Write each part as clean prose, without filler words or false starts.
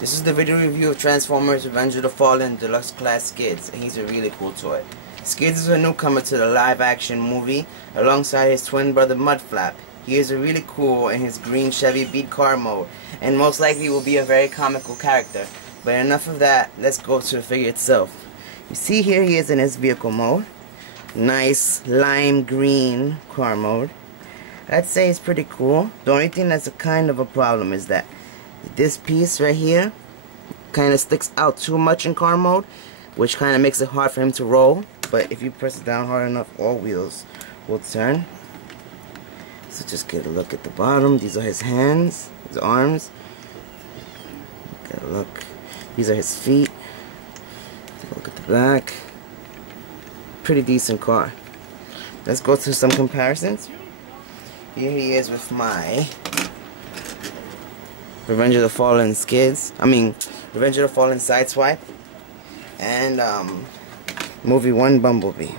This is the video review of Transformers Revenge of the Fallen Deluxe Skidz, and he's a really cool toy. Skidz is a newcomer to the live-action movie alongside his twin brother Mudflap. He is a really cool in his green Chevy Beat car mode, and most likely will be a very comical character. But enough of that, let's go to the figure itself. You see here he is in his vehicle mode. Nice lime green car mode. I'd say it's pretty cool. The only thing that's a kind of a problem is that this piece right here kind of sticks out too much in car mode, which kind of makes it hard for him to roll. But if you press it down hard enough, all wheels will turn. So just get a look at the bottom. These are his hands, his arms. Get a look. These are his feet. Take a look at the back. Pretty decent car. Let's go through some comparisons. Here he is with my Revenge of the Fallen Skidz. Revenge of the Fallen Sideswipe. And Movie 1 Bumblebee.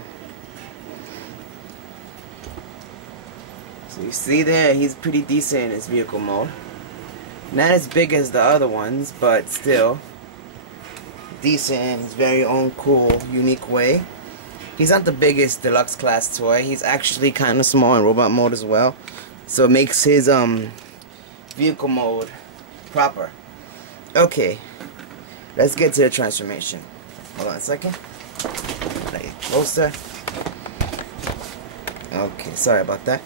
So you see there, he's pretty decent in his vehicle mode. Not as big as the other ones, but still decent in his very own cool, unique way. He's not the biggest deluxe class toy. He's actually kind of small in robot mode as well. So it makes his vehicle mode proper. Okay, let's get to the transformation. Hold on a second. Get closer. Okay, sorry about that.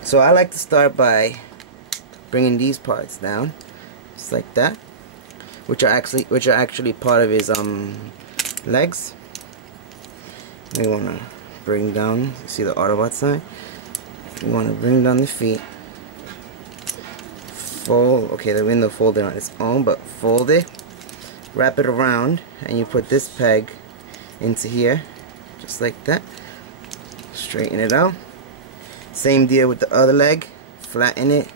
So I like to start by bringing these parts down, just like that, which are actually part of his legs. We want to bring down. See the Autobot sign? We want to bring down the feet. Fold. Okay, the window folded on its own, but fold it, wrap it around, and you put this peg into here, just like that. Straighten it out. Same deal with the other leg. Flatten it,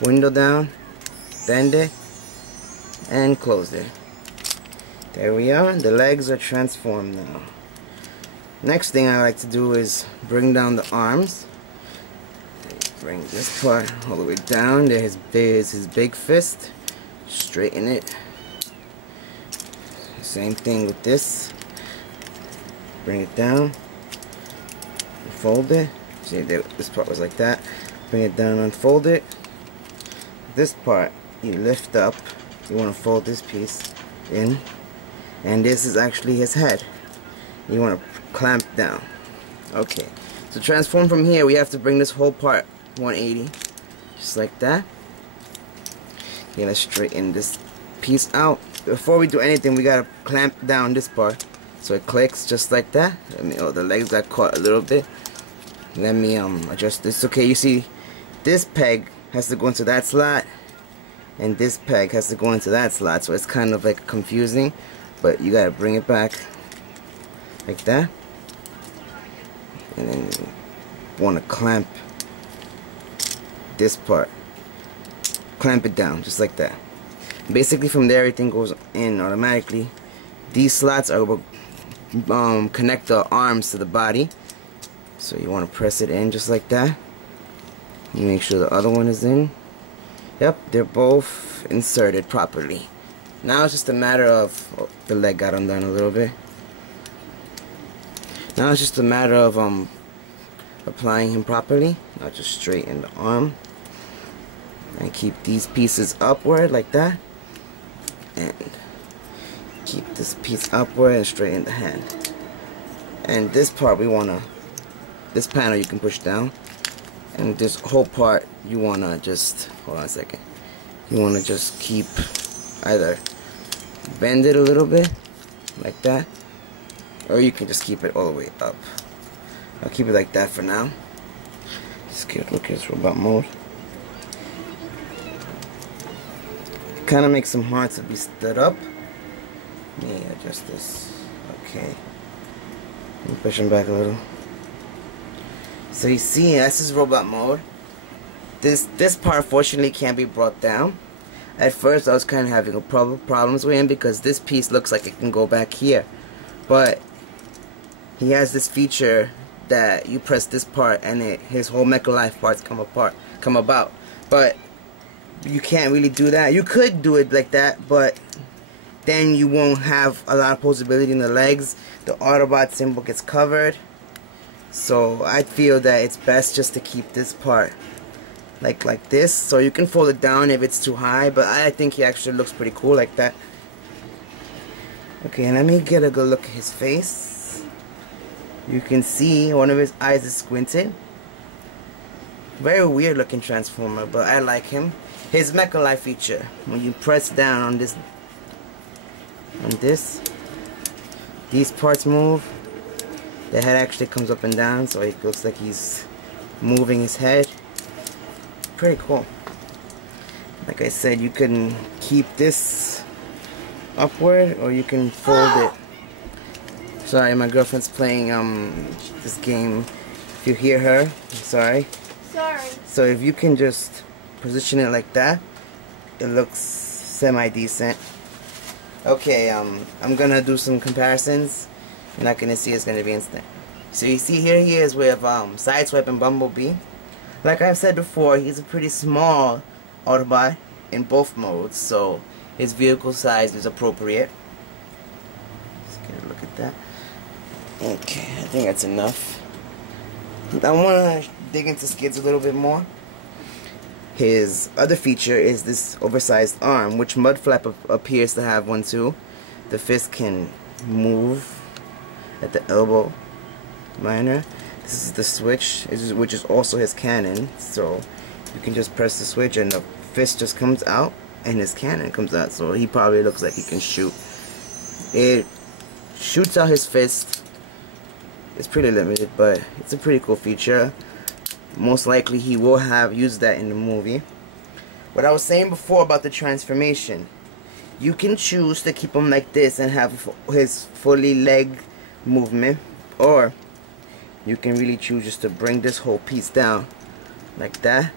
window down, bend it, and close it. There we are. The legs are transformed now. Next thing I like to do is bring down the arms. Bring this part all the way down. There's his big fist. Straighten it. Same thing with this. Bring it down. Fold it. See, this part was like that. Bring it down, unfold it. This part you lift up. You want to fold this piece in, and this is actually his head. You want to clamp down. Okay, to transform from here, we have to bring this whole part 180, just like that. Okay, let's straighten this piece out. Before we do anything, we gotta clamp down this part so it clicks just like that. Oh, the legs got caught a little bit. Let me adjust this. Okay, you see, this peg has to go into that slot, and this peg has to go into that slot, so it's kind of like confusing, but you gotta bring it back like that, and then you want to clamp this part, clamp it down just like that. Basically from there everything goes in automatically. These slots are what connect the arms to the body, so you want to press it in just like that. You make sure the other one is in. Yep, they're both inserted properly. Now it's just a matter of the leg got undone a little bit. Now it's just a matter of applying him properly. Now just straighten the arm and keep these pieces upward like that, and keep this piece upward and straighten the hand. And this part this panel you can push down, and this whole part you wanna just, hold on a second, you wanna just keep, either bend it a little bit like that, or you can just keep it all the way up. I'll keep it like that for now. Just get a look at this robot mode. It kind of makes him hard to be stood up. Let me adjust this. Okay. Let me push him back a little. So you see, that's his robot mode. This part fortunately can't be brought down. At first I was kind of having problems with him because this piece looks like it can go back here. But he has this feature that you press this part and his whole Mecha Life parts come about. But you can't really do that. You could do it like that, but then you won't have a lot of posability in the legs. The Autobot symbol gets covered. So I feel that it's best just to keep this part like this. So you can fold it down if it's too high, but I think he actually looks pretty cool like that. Okay, let me get a good look at his face. You can see one of his eyes is squinted. Very weird looking Transformer, but I like him. His Mecha Life feature, when you press down on this, these parts move. The head actually comes up and down, so it looks like he's moving his head. Pretty cool. Like I said, you can keep this upward or you can fold it. Sorry, my girlfriend's playing this game. If you hear her, I'm sorry. Sorry. So if you can just position it like that, it looks semi-decent. Okay, I'm gonna do some comparisons. You're not gonna see, it's gonna be instant. So you see here he is with Sideswipe and Bumblebee. Like I've said before, he's a pretty small Autobot in both modes, so his vehicle size is appropriate. Let's get a look at that. Okay, I think that's enough. I wanna dig into Skidz a little bit more. His other feature is this oversized arm, which Mudflap appears to have one too. The fist can move at the elbow minor. This is the switch, which is also his cannon. So you can just press the switch and the fist just comes out and his cannon comes out. So he probably looks like he can shoot. It shoots out his fist. It's pretty limited, but it's a pretty cool feature. Most likely he will have used that in the movie. What I was saying before about the transformation, you can choose to keep him like this and have his fully leg movement, or you can really choose just to bring this whole piece down like that,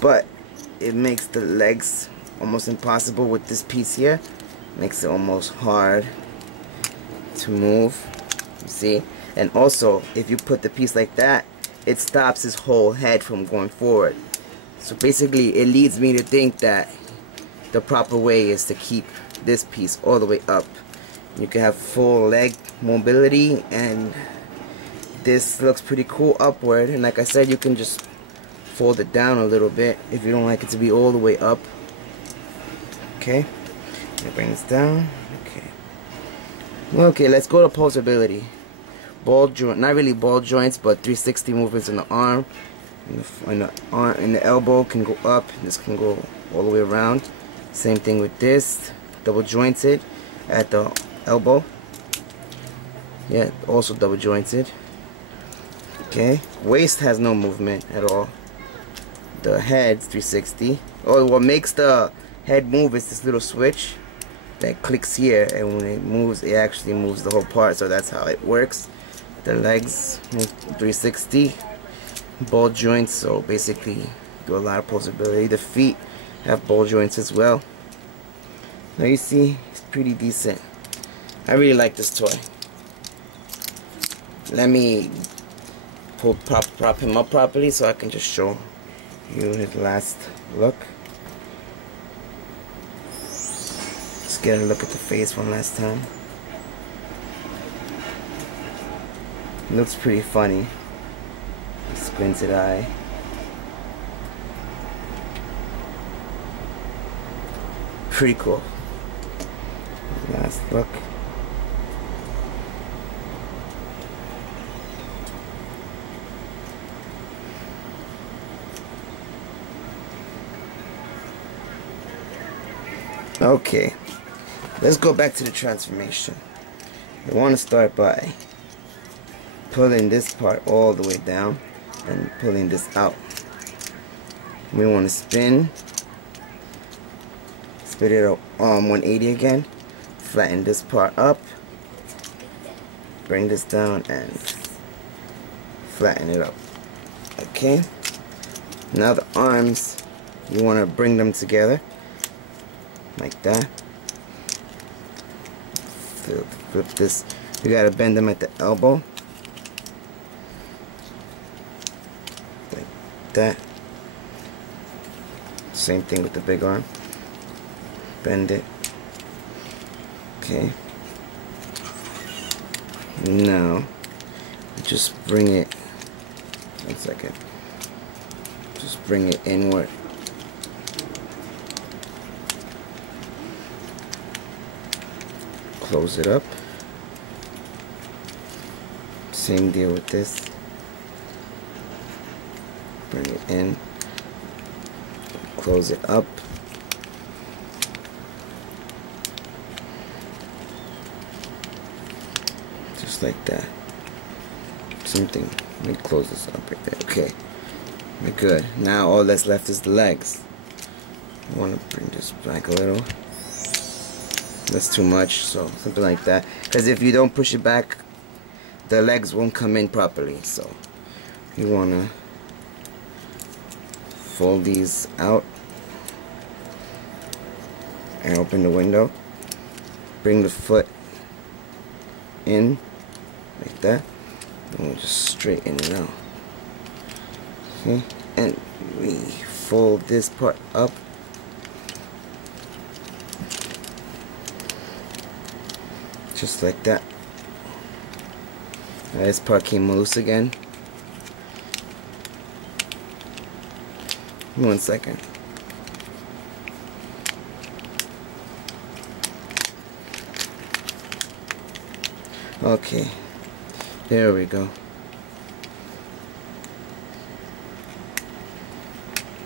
but it makes the legs almost impossible with this piece here. Makes it almost hard to move, you see. And also, if you put the piece like that, it stops his whole head from going forward. So basically it leads me to think that the proper way is to keep this piece all the way up. You can have full leg mobility, and this looks pretty cool upward. And like I said, you can just fold it down a little bit if you don't like it to be all the way up. Okay, let me bring this down. Okay, let's go to posability. Ball joint, not really ball joints, but 360 movements in the arm. And the elbow can go up. This can go all the way around. Same thing with this. Double jointed at the elbow. Yeah, also double jointed. Okay, waist has no movement at all. The head's 360. Oh, what makes the head move is this little switch that clicks here, and when it moves, it actually moves the whole part. So that's how it works. The legs move 360. Ball joints, so basically do a lot of posability. The feet have ball joints as well. Now you see, it's pretty decent. I really like this toy. Let me prop him up properly so I can just show you his last look. Let's get a look at the face one last time. It looks pretty funny. Squinted eye. Pretty cool. Last look. Okay, let's go back to the transformation. I want to start by pulling this part all the way down and pulling this out. We want to spin it up 180 again, flatten this part up, bring this down and flatten it up. Okay, now the arms, you want to bring them together like that. Flip this, you got to bend them at the elbow like that. Same thing with the big arm. Bend it. Okay. Now, just bring it. 1 second. Just bring it inward. Close it up. Same deal with this. Bring it in. Close it up. Just like that. Something. Let me close this up right there. Okay. We're good. Now all that's left is the legs. I want to bring this back a little. That's too much, so something like that. Because if you don't push it back, the legs won't come in properly. So you want to fold these out and open the window. Bring the foot in like that, and we'll just straighten it out. Okay, and we fold this part up. Just like that. Now this part came loose again. 1 second. Okay, there we go.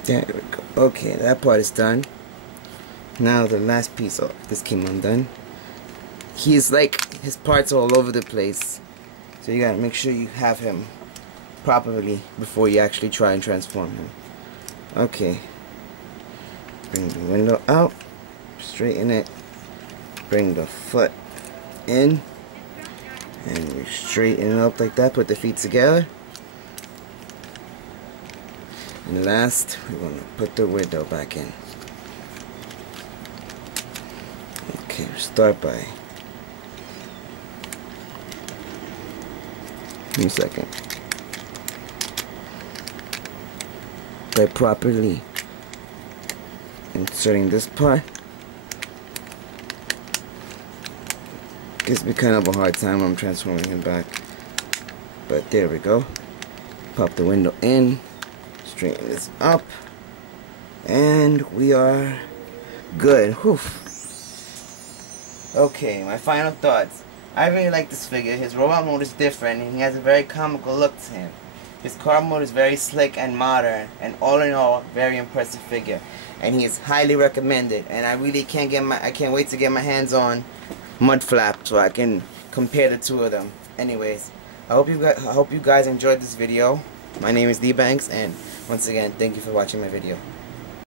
There we go. Okay, that part is done. Now the last piece. Oh, this came undone. He's like, his parts are all over the place, so you gotta make sure you have him properly before you actually try and transform him. Okay, bring the window out, straighten it, bring the foot in, and we straighten it up like that. Put the feet together, and last we're gonna put the window back in. Okay, start by 1 second. By properly inserting this part. Gives me kind of a hard time when I'm transforming him back. But there we go. Pop the window in. Straighten this up. And we are good. Whew. Okay, my final thoughts. I really like this figure. His robot mode is different and he has a very comical look to him. His car mode is very slick and modern, and all in all, very impressive figure. And he is highly recommended. And I really can't wait to get my hands on Mudflap so I can compare the two of them. Anyways, I hope you guys enjoyed this video. My name is D Banks, and once again, thank you for watching my video.